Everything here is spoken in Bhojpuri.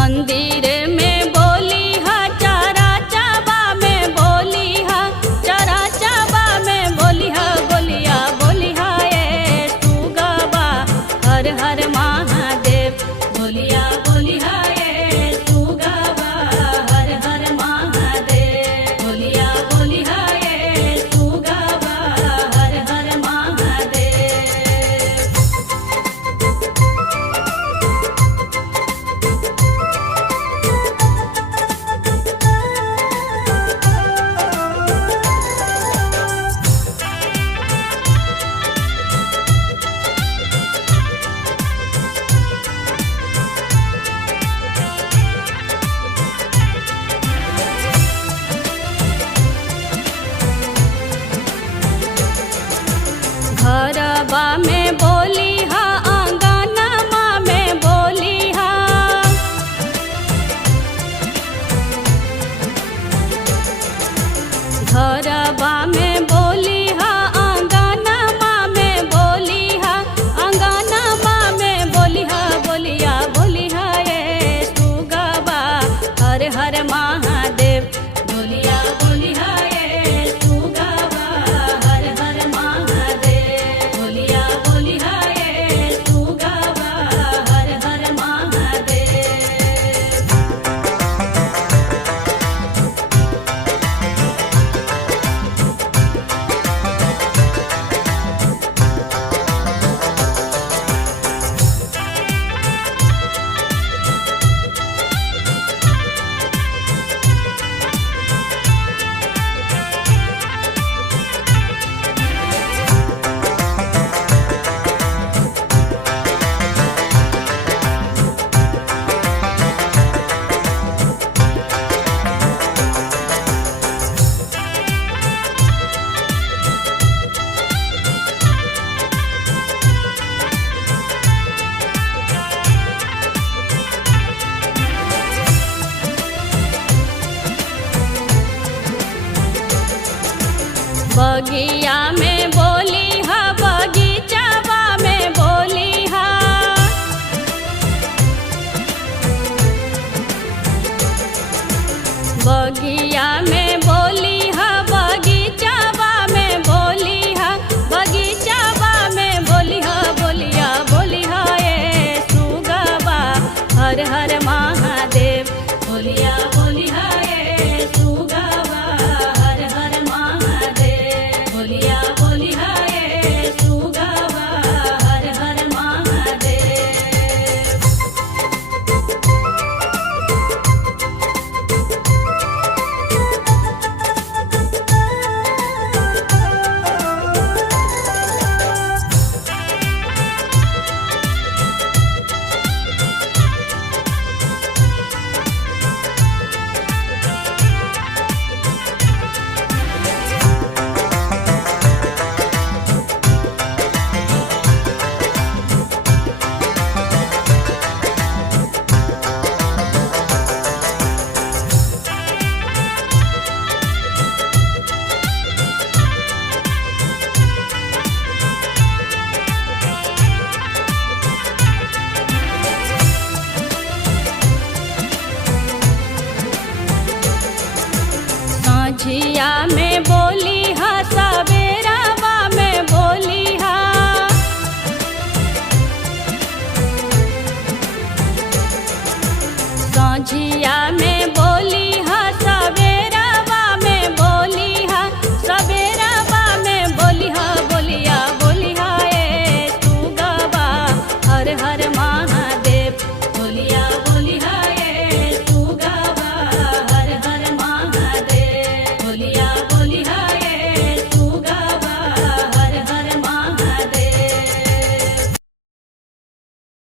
मंदिर में बोली हा चारा चाबा में बोली हा चारा चाबा में बोली हा बोलिया बोली हा ये तू गवा हर हर महादेव बोलिया बोली हा ये तू गवा हर हर महादेव बोलिया बोली हा ये तू गवा हर हर महादेव। घरबा में बोली हा आंगनमा में बोली हा घरबा में बोली हा आंगनमा में बोली हा आंगनमा में बोली हा बोलिया बोली हा ये तू गवा हर हर महादेव बोलिया बोली हा ये तू गवा हर हर महादेव बोलिया बोली हा ये तू गवा हर हर महादेव। बगिया में बोली हा बगीचावा में बोली हा बगिया में बोली हा बगीचावा में बोली हा बगीचावा में बोली हा बोलिया बोली हा ये सुगवा हर हर महादेव बोलिया बोली हा ये सुगवा हर हर महादेव बोलिया बोली हा ये सुगवा हर हर महादेव। झिया में बोली हा सवेरावा में बोली हा साझिया